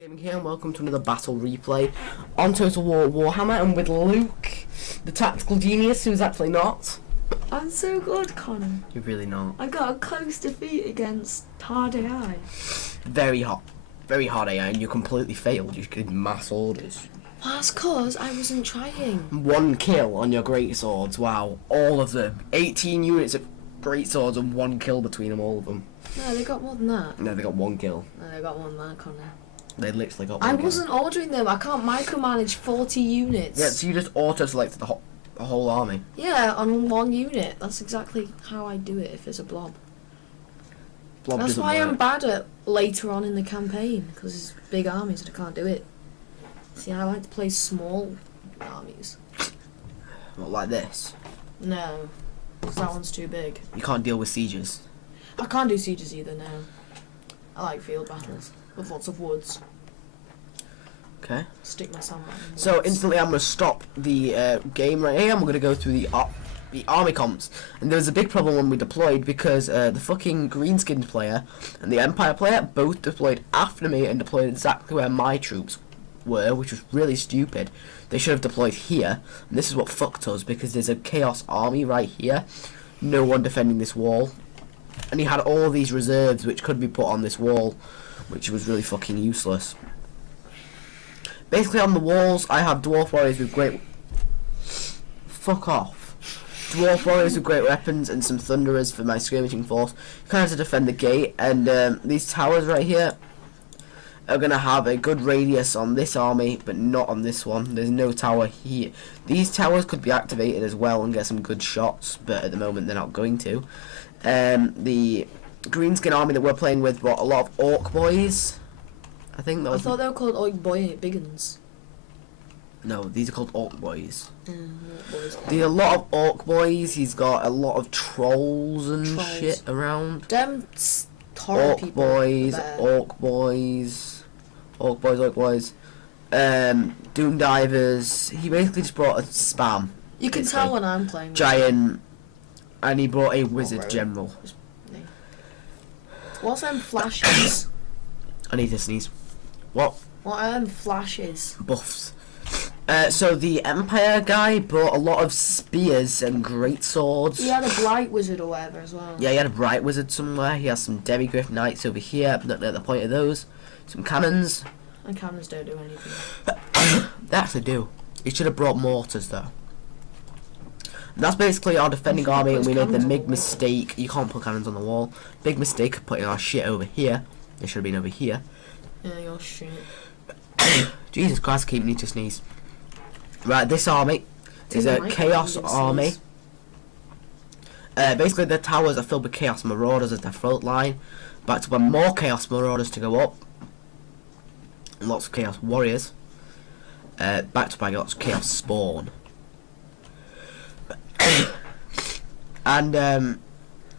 Gaming here and welcome to another battle replay on Total War Warhammer, and with Luke, the tactical genius, who's actually not. I'm so good, Connor. You're really not. I got a close defeat against hard AI. Very hard AI, and you completely failed. You did mass orders. That's cause I wasn't trying. 1 kill on your great swords, wow. All of them. 18 units of great swords and 1 kill between them, all of them. No, they got more than that. No, they got 1 kill. No, they got more than that, Connor. They literally got 1 I kill. wasn't ordering them. I can't micromanage 40 units. Yeah, so you just auto-selected the whole army. Yeah, on 1 unit. That's exactly how I do it if it's a blob. Blob That's doesn't why work. I'm bad at later on in the campaign, because it's big armies and I can't do it. See, I like to play small armies. Not like this. No, because that one's too big. You can't deal with sieges. I can't do sieges either now. I like field battles with lots of woods. Okay. Stick my sandbag in the So woods. instantly I'm going to stop the game right here and we're going to go through the army comps. And there was a big problem when we deployed because the fucking green-skinned player and the Empire player both deployed after me and deployed exactly where my troops were, which was really stupid. They should have deployed here, and this is what fucked us because there's a chaos army right here. No one defending this wall. And he had all these reserves which could be put on this wall, which was really fucking useless. Basically on the walls I have dwarf warriors with great... Fuck off. Dwarf warriors with great weapons and some thunderers for my skirmishing force, kind of to defend the gate, and these towers right here are going to have a good radius on this army, but not on this one. There's no tower here. These towers could be activated as well and get some good shots, but at the moment they're not going to. The greenskin army that we're playing with brought a lot of orc boys. I think that I was... thought they were called Oig Boy Biggins. No, these are called orc boys. Orc boys. There's a lot of orc boys. He's got a lot of trolls and Trolls. shit around. Them horror Orc people. boys, there. orc boys, orc boys, orc boys. Doom divers. He basically just brought a spam. You can basically. tell when I'm playing. with Giant, and he brought a wizard really. general. them. What's them flashes? I need to sneeze. What? What are them flashes? Buffs. So the Empire guy brought a lot of spears and great swords. He had a blight wizard or whatever as well. Yeah, he had a bright wizard somewhere. He has some Demigryph knights over here. Not at the point of those. Some cannons. And cannons don't do anything. They actually do. He should have brought mortars though. And that's basically our defending army, and we made the big mistake. You can't put cannons on the wall. Big mistake of putting our shit over here. They should have been over here. Yeah, you're shit. Jesus Christ, I keep needing to sneeze. Right, this army is a chaos army. Basically, the towers are filled with chaos marauders as their front line. Back to when more chaos marauders to go up. And lots of chaos warriors. Back to by lots of chaos spawn. And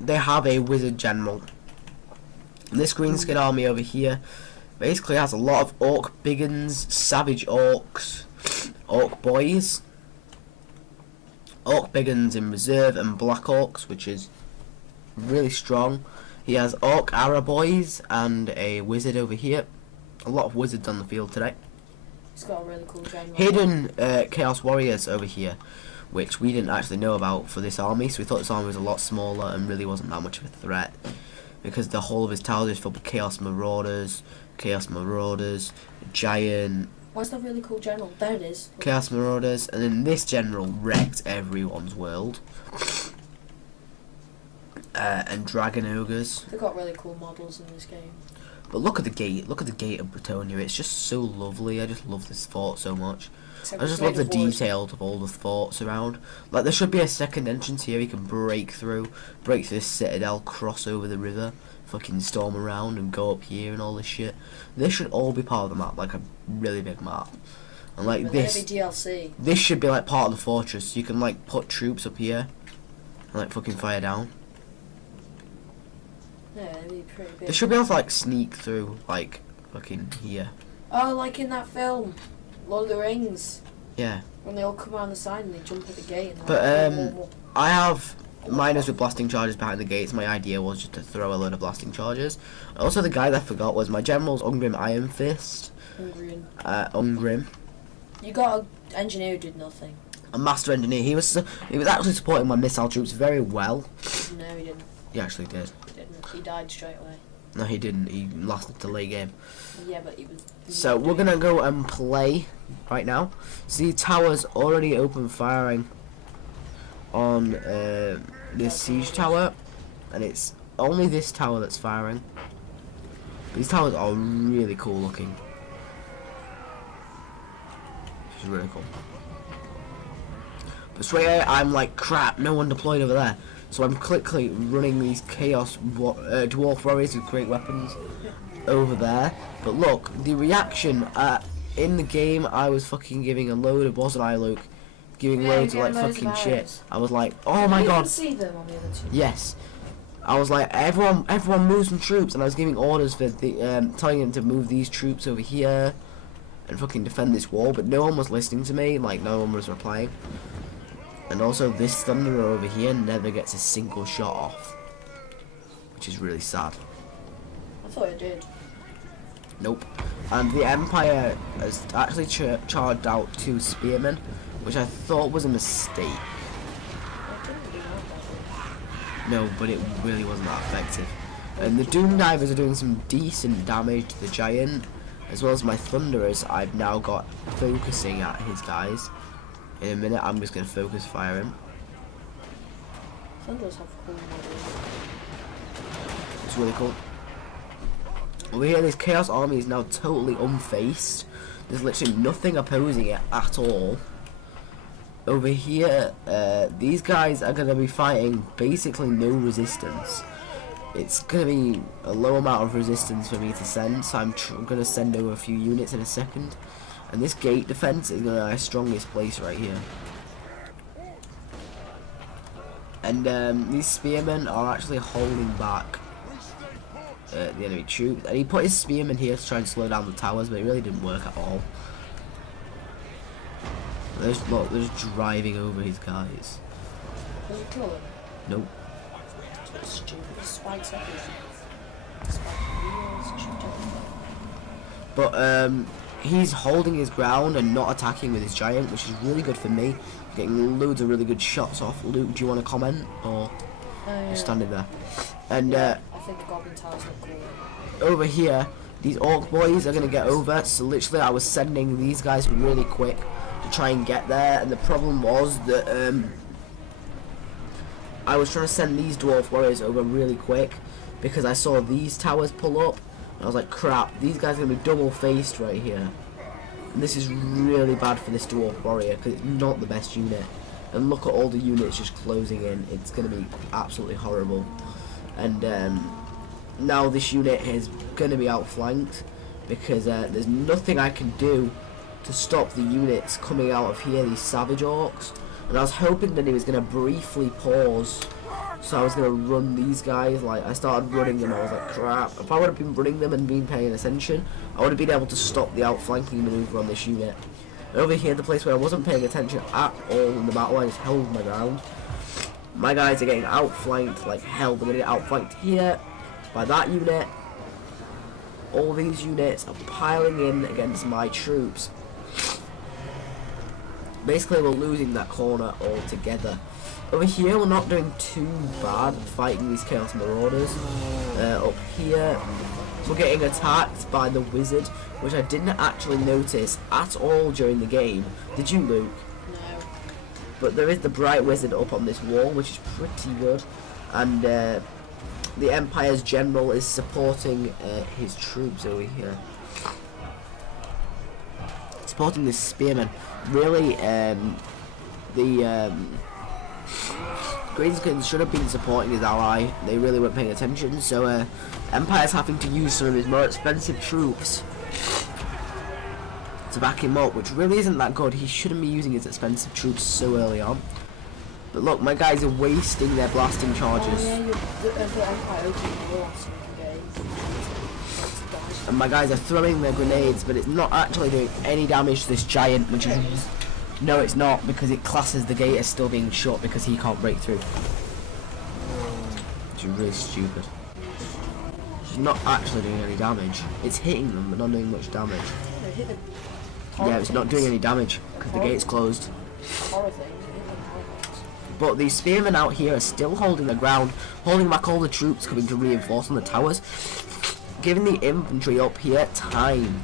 they have a wizard general. And this greenskin army over here basically has a lot of orc biggins, savage orcs, orc boys, orc biggins in reserve, and black orcs, which is really strong. He has orc arrow boys and a wizard over here. A lot of wizards on the field today. He's got a really cool general. Hidden chaos warriors over here, which we didn't actually know about for this army, so we thought this army was a lot smaller and really wasn't that much of a threat, because the whole of his towers is filled with chaos marauders, giant Where's the really cool general? There it is. chaos marauders, and then this general wrecked everyone's world. And dragon ogres. They've got really cool models in this game. But look at the gate of Bretonia. It's just so lovely. I just love this fort so much. Except I just love the details of all the forts around. Like, there should be a second entrance here you can break through this citadel, cross over the river, fucking storm around and go up here and all this shit. This should all be part of the map, like a really big map. And like this DLC. should be like part of the fortress. You can like put troops up here and like fucking fire down. Yeah, it'd be pretty big. They should be able to like sneak through like fucking here. Oh, like in that film, Lord of the Rings. Yeah. When they all come around the side and they jump at the gate. And But I have miners with blasting charges behind the gates. My idea was just to throw a load of blasting charges. Also, the guy that I forgot was my general's Ungrim Iron Fist. Ungrim. You got an engineer who did nothing. A master engineer. He was actually supporting my missile troops very well. No, he didn't. He actually did. He didn't. He died straight away. No, he didn't. He lost the late game. Yeah, but he was. So we're gonna go and play right now. See, tower's already open firing on this siege tower, and it's only this tower that's firing. These towers are really cool looking. Which is really cool. But straight away, I'm like, crap, no one deployed over there. So I'm quickly running these chaos dwarf warriors with great weapons over there. But look, the reaction in the game, I was fucking giving a load of, wasn't I, Luke? Giving loads of like fucking shit. I was like, oh my god. You can see them on the other two. Yes. I was like, everyone move some troops, and I was giving orders for the telling them to move these troops over here and fucking defend this wall, but no one was listening to me. Like, no one was replying. And also, this Thunderer over here never gets a single shot off, which is really sad. I thought it did. Nope. And the Empire has actually charged out 2 spearmen, which I thought was a mistake. No, but it really wasn't that effective. And the Doom Divers are doing some decent damage to the Giant, as well as my Thunderers. I've now got focusing at his guys. In a minute, I'm just going to focus fire him. Thunderers have cool models. It's really cool. Over here, this Chaos Army is now totally unfaced. There's literally nothing opposing it at all. Over here, these guys are going to be fighting basically no resistance. It's going to be a low amount of resistance for me to send, so I'm going to send over a few units in a second. And this gate defense is going to be my strongest place right here. And these spearmen are actually holding back the enemy troops. And he put his spearmen here to try and slow down the towers, but it really didn't work at all. Look, they're just driving over his guys. Does it kill them? Nope. It's stupid. Spikes everything. Spike wheels, shoot everything. But he's holding his ground and not attacking with his giant, which is really good for me. Getting loads of really good shots off. Luke, do you want to comment, or just standing there? And I think the Goblin Towers look cool. over here, these Orc boys are gonna get over. So literally, I was sending these guys really quick to try and get there, and the problem was that I was trying to send these Dwarf Warriors over really quick because I saw these towers pull up, and I was like, crap, these guys are going to be double faced right here. And this is really bad for this Dwarf Warrior because it's not the best unit. And look at all the units just closing in. It's going to be absolutely horrible. And now this unit is going to be outflanked because there's nothing I can do to stop the units coming out of here, these Savage Orcs. And I was hoping that he was going to briefly pause, so I was going to run these guys. Like, I started running them, I was like, crap. If I would have been running them and been paying attention, I would have been able to stop the outflanking maneuver on this unit. And over here, the place where I wasn't paying attention at all in the battle, I just held my ground. My guys are getting outflanked like hell. They're going to get outflanked here by that unit. All these units are piling in against my troops. Basically, we're losing that corner altogether. Over here, we're not doing too bad fighting these Chaos Marauders. Up here, we're getting attacked by the Wizard, which I didn't actually notice at all during the game. Did you, Luke? No. But there is the Bright Wizard up on this wall, which is pretty good. And the Empire's General is supporting his troops over here. Supporting this Spearman. Really, the Greenskins should have been supporting his ally. They really weren't paying attention, so Empire's having to use some of his more expensive troops to back him up, which really isn't that good. He shouldn't be using his expensive troops so early on. But look, my guys are wasting their blasting charges. Oh yeah, the Empire opened the wall so we can get And my guys are throwing their grenades, but it's not actually doing any damage to this giant, which is... No, it's not, because it classes the gate as still being shut because he can't break through. which is really stupid. It's not actually doing any damage. It's hitting them, but not doing much damage. Yeah, it's not doing any damage because the gate's closed. But the spearmen out here are still holding the ground, holding back all the troops coming to reinforce on the towers, giving the infantry up here time.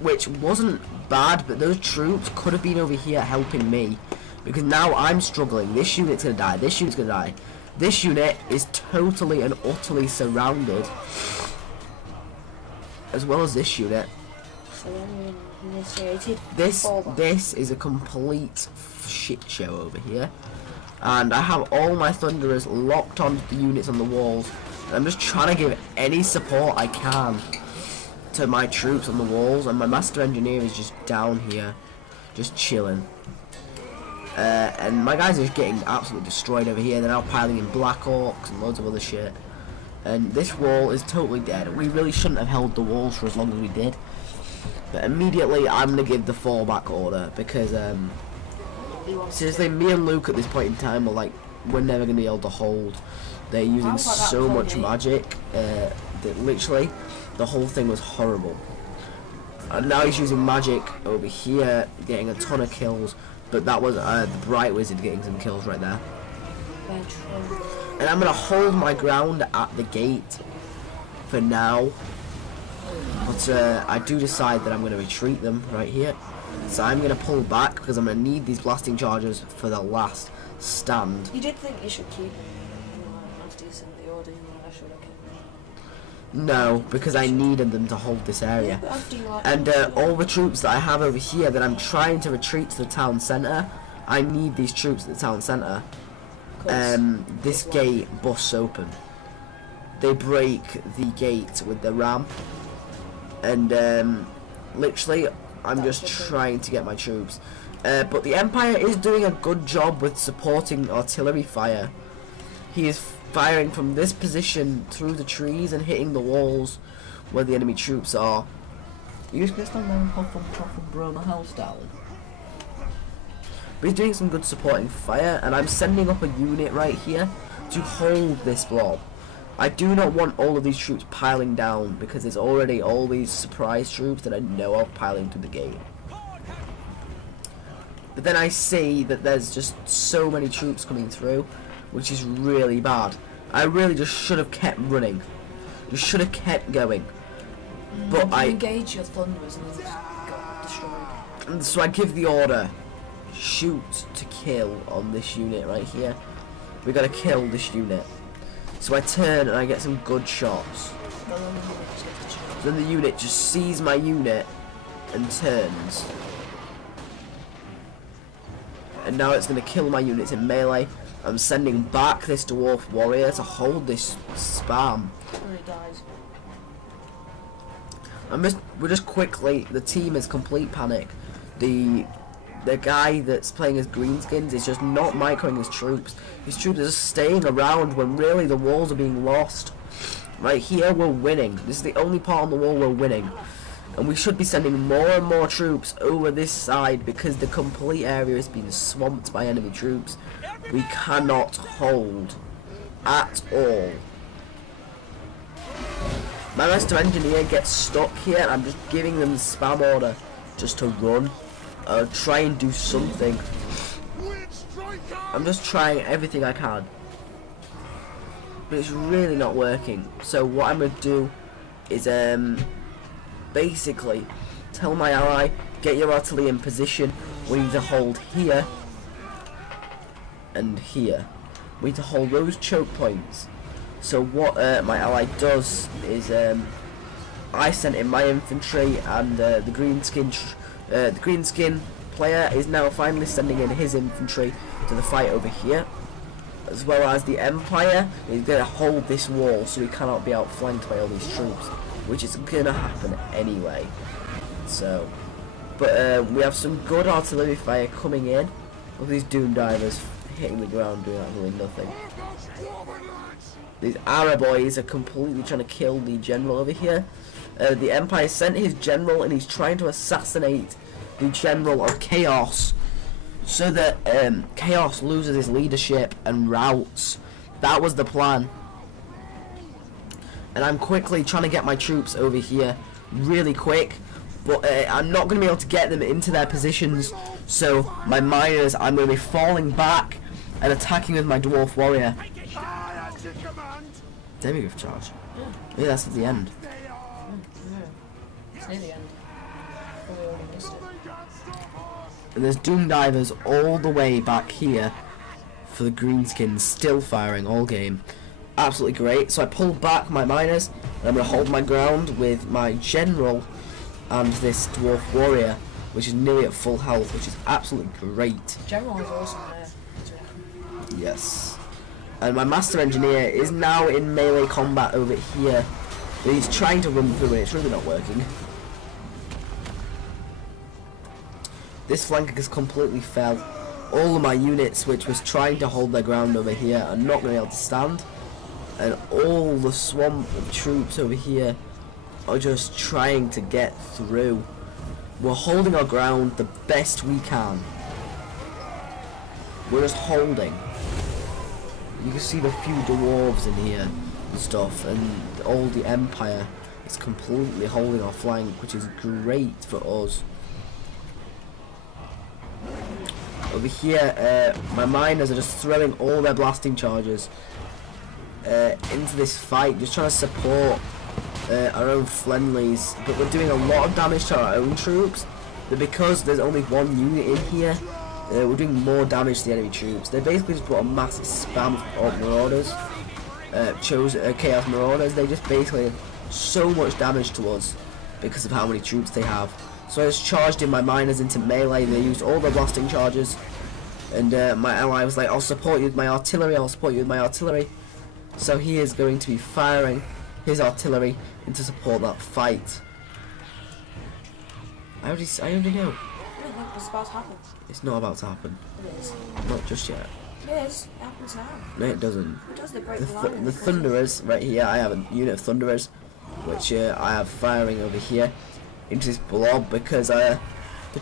Which wasn't bad, but those troops could have been over here helping me. Because now I'm struggling. This unit's gonna die, this unit's gonna die. This unit is totally and utterly surrounded. As well as this unit. This is a complete shit show over here. And I have all my thunderers locked onto the units on the walls. And I'm just trying to give any support I can to my troops on the walls, and my master engineer is just down here, just chilling. And my guys are just getting absolutely destroyed over here. They're now piling in Black Hawks and loads of other shit. And this wall is totally dead. We really shouldn't have held the walls for as long as we did. But immediately I'm going to give the fallback order because seriously, me and Luke at this point in time are like, we're never going to be able to hold. They're using so much magic that literally the whole thing was horrible. And now he's using magic over here, getting a ton of kills. But that was the Bright Wizard getting some kills right there. And I'm going to hold my ground at the gate for now. But I do decide that I'm going to retreat them right here. So I'm going to pull back because I'm going to need these blasting charges for the last stand. You did think you should keep after you sent the order, I should have kept. No, because I needed them to hold this area. And all the troops that I have over here that I'm trying to retreat to the town centre, I need these troops at the town centre. This gate busts open. They break the gate with the ram. And literally, I'm just trying to get my troops. But the Empire is doing a good job with supporting artillery fire. He is firing from this position through the trees and hitting the walls where the enemy troops are. You just gonna stand there and puff and bro the house down. But he's doing some good supporting fire, and I'm sending up a unit right here to hold this blob. I do not want all of these troops piling down because there's already all these surprise troops that I know of piling through the gate. But then I see that there's just so many troops coming through, which is really bad. I really just should have kept running. Just should have kept going. But I engage your thunders and then got destroyed. And so I give the order, shoot to kill on this unit right here. We gotta kill this unit. So I turn and I get some good shots. Then the unit just sees my unit and turns. And now it's gonna kill my units in melee. I'm sending back this dwarf warrior to hold this spam. We're just quickly, the team is complete panic. The guy that's playing as Greenskins is just not microing his troops. His troops are just staying around when really the walls are being lost. Right here we're winning. This is the only part on the wall we're winning. And we should be sending more and more troops over this side because the complete area is being swamped by enemy troops. We cannot hold at all. My master engineer gets stuck here and I'm just giving them the spam order just to run. Try and do something. I'm just trying everything I can. But it's really not working. So what I'm going to do is basically tell my ally, get your artillery in position. We need to hold here and here. We need to hold those choke points. So what my ally does is I sent in my infantry, and the greenskin player is now finally sending in his infantry to the fight over here, as well as the Empire is going to hold this wall so we cannot be outflanked by all these troops, which is going to happen anyway. So, but we have some good artillery fire coming in. All these doom divers hitting the ground doing absolutely nothing. These Arab boys are completely trying to kill the general over here. The Empire sent his general and he's trying to assassinate the general of Chaos so that Chaos loses his leadership and routs That was the plan. And I'm quickly trying to get my troops over here really quick, but I'm not going to be able to get them into their positions, so my miners, I'm going to be falling back and attacking with my dwarf warrior. Demigriff charge. Yeah, that's at the end. It's near the end. Probably already missed it. And there's Doom Divers all the way back here for the greenskins, still firing all game. Absolutely great. So I pulled back my miners, and I'm going to hold my ground with my general and this dwarf warrior, which is nearly at full health, which is absolutely great. General is awesome there. Yes. And my master engineer is now in melee combat over here. He's trying to run through it, it's really not working. This flank has completely fell. All of my units, which was trying to hold their ground over here, are not going to be able to stand. And all the swamp of troops over here are just trying to get through. We're holding our ground the best we can. We're just holding. You can see the few dwarves in here and stuff, and all the Empire is completely holding our flank, which is great for us. Over here, my miners are just throwing all their blasting charges into this fight, just trying to support our own friendlies, but we're doing a lot of damage to our own troops. But because there's only one unit in here, we're doing more damage to the enemy troops. They basically just put a massive spam of marauders, chaos marauders. They just basically so much damage to us because of how many troops they have. So I just charged in my miners into melee. They used all their blasting charges, and my ally was like, I'll support you with my artillery, I'll support you with my artillery. So he is going to be firing his artillery in to support that fight. I already know. Yeah, it's about to happen. It's not about to happen. It is. Not just yet. It is. It happens now. No, it doesn't. It does. They break the line. The Thunderers, right here, I have a unit of Thunderers, which I have firing over here into this blob because the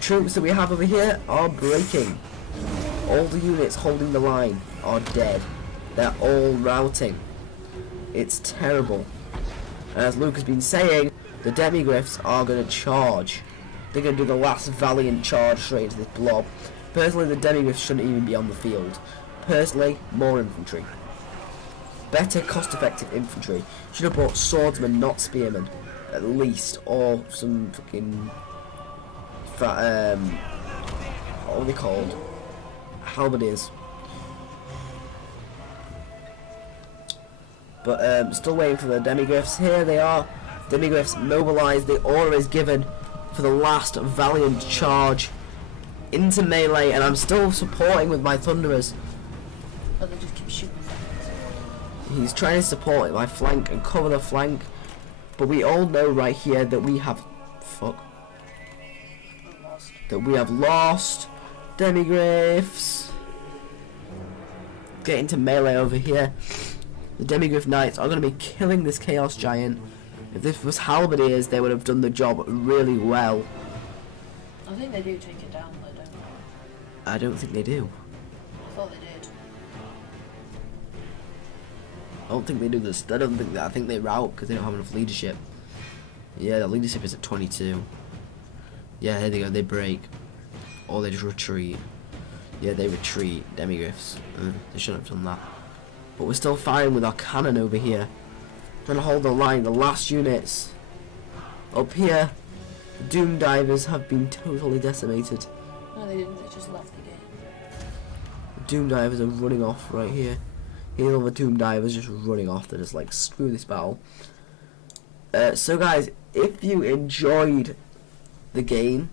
troops that we have over here are breaking. All the units holding the line are dead. They're all routing. It's terrible. And as Luke has been saying, the Demigriffs are going to charge. They're going to do the last valiant charge straight into this blob. Personally, the Demigriffs shouldn't even be on the field. Personally, more infantry. Better cost-effective infantry. Should have brought swordsmen, not spearmen, at least, or some fucking what are they called? Halberdiers. But still waiting for the Demigriffs. Here they are. Demigriffs mobilized. The order is given for the last valiant charge into melee, and I'm still supporting with my Thunderers. But they just keep shooting. He's trying to support my flank and cover the flank, but we all know right here that we have lost. Demigriffs get into melee over here. The Demigriff Knights are going to be killing this Chaos Giant. If this was Halberdiers, they would have done the job really well. I think they do take it down, though, don't they? I don't think they do. I thought they did. I don't think they do this. I don't think that. I think they rout because they don't have enough leadership. Yeah, the leadership is at 22. Yeah, there they go. They break, or they just retreat. Yeah, they retreat. Demigriffs. They shouldn't have done that. But we're still firing with our cannon over here, trying to hold the line. The last units up here, the Doom Divers have been totally decimated. No, they didn't. They just left the game. The Doom Divers are running off right here. Here, all the Doom Divers just running off. They're just like, screw this battle. So guys, if you enjoyed the game,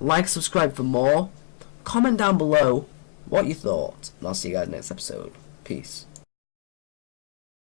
like, subscribe for more. Comment down below what you thought, and I'll see you guys next episode. Peace.